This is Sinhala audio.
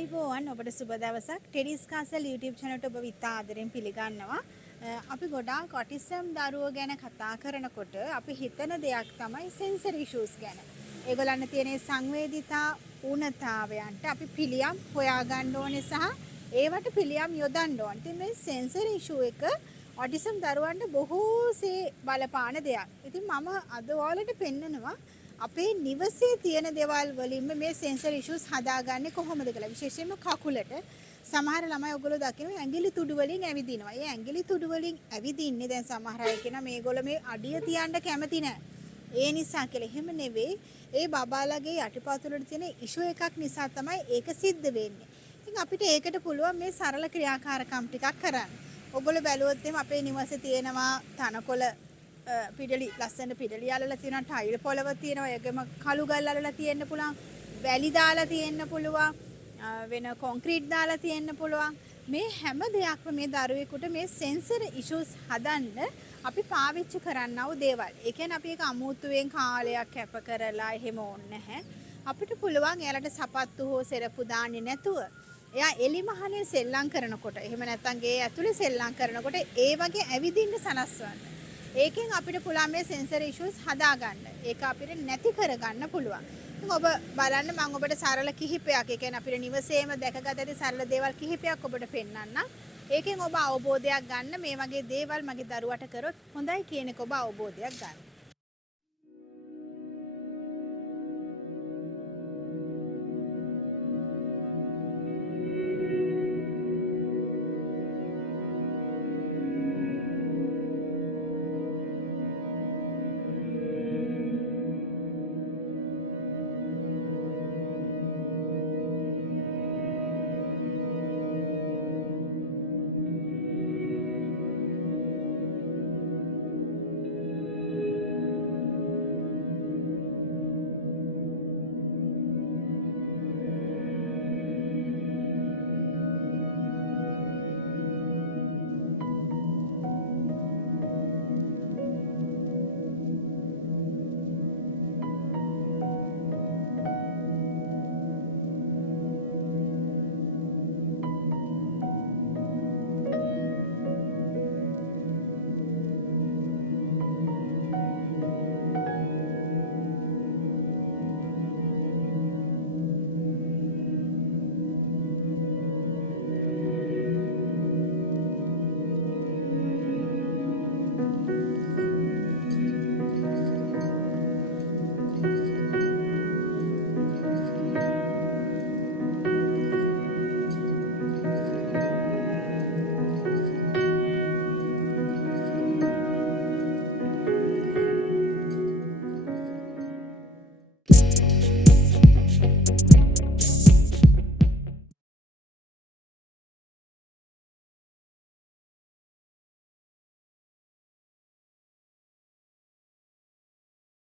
ආයිබෝවන් ඔබට සුබ දවසක් teddyscastle YouTube channel එකට ඔබ විතා ආදරෙන් පිළිගන්නවා. අපි ගොඩාක් autism දරුවෝ ගැන කතා කරනකොට අපි හිතන දෙයක් තමයි sensory issues ගැන. ඒගොල්ලන් තියෙන සංවේදීතා ඌනතාවයන්ට අපි පිළියම් හොයාගන්න ඕනේ සහ ඒවට පිළියම් යොදන්න ඕනේ. ඉතින් මේ sensory issue එක autism දරුවන්ට බොහෝසේ බලපාන දෙයක්. ඉතින් මම අද ඔයාලට පෙන්නනවා අපේ නිවසේ තියෙන දේවල් වලින්ම මේ සෙන්සර් ඉෂුස් හදාගන්නේ කොහොමද කියලා. විශේෂයෙන්ම කකුලට සමහර ළමයි ඔයගොල්ලෝ දකිනවා ඇඟිලි තුඩු වලින් ඇවිදිනවා. ඒ ඇඟිලි තුඩු වලින් ඇවිදින්නේ දැන් සමහර අය කියනවා මේගොල්ලෝ මේ අඩිය තියන්න කැමති නැහැ. ඒ නිසා කියලා. එහෙම නෙවෙයි. ඒ බබාලගේ යටිපතුල වල තියෙන ඉෂු එකක් නිසා තමයි ඒක සිද්ධ වෙන්නේ. ඉතින් අපිට ඒකට පුළුවන් මේ සරල ක්‍රියාකාරකම් ටිකක් කරන්න. ඔයගොල්ලෝ බැලුවොත් එimhe අපේ නිවසේ තියෙනවා තනකොළ පිඩලි ලස්සන පිඩලි අලලා තියෙනවා ටයිල් පොළව තියෙනවා ඒකම කළු ගල් අලලා තියෙන්න පුළුවන් වැලි දාලා තියෙන්න පුළුවන් වෙන කොන්ක්‍රීට් දාලා තියෙන්න පුළුවන් මේ හැම දෙයක්ම මේ දරුවෙකුට මේ සෙන්සර් ඉෂුස් හදන්න අපි පාවිච්චි කරන්නව දේවල්. ඒ කියන්නේ අපි ඒක අමුතුවෙන් කාලයක් කැප කරලා එහෙම ඕනේ නැහැ. අපිට පුළුවන් එයාලට සපත්තු හෝ සෙරප්පු දාන්නේ නැතුව එයා එලිමහනේ සෙල්ලම් කරනකොට එහෙම නැත්නම් ගේ ඇතුලේ සෙල්ලම් කරනකොට ඒ වගේ ඇවිදින්න සනස්වන්න. ඒකෙන් අපිට පුළුවන් මේ සෙන්සර් ඉෂුස් හදාගන්න. ඒක අපිට නැති කරගන්න පුළුවන්. ඉතින් ඔබ බලන්න මම ඔබට සරල කිහිපයක්, ඒ කියන්නේ අපිට නිවසේම දැකගත ඇති සරල දේවල් කිහිපයක් ඔබට පෙන්නන්නම්. ඒකෙන් ඔබ අවබෝධයක් ගන්න මේ වගේ දේවල් මගේ දරුවට කරොත් හොඳයි කියන එක ඔබ අවබෝධයක් ගන්න.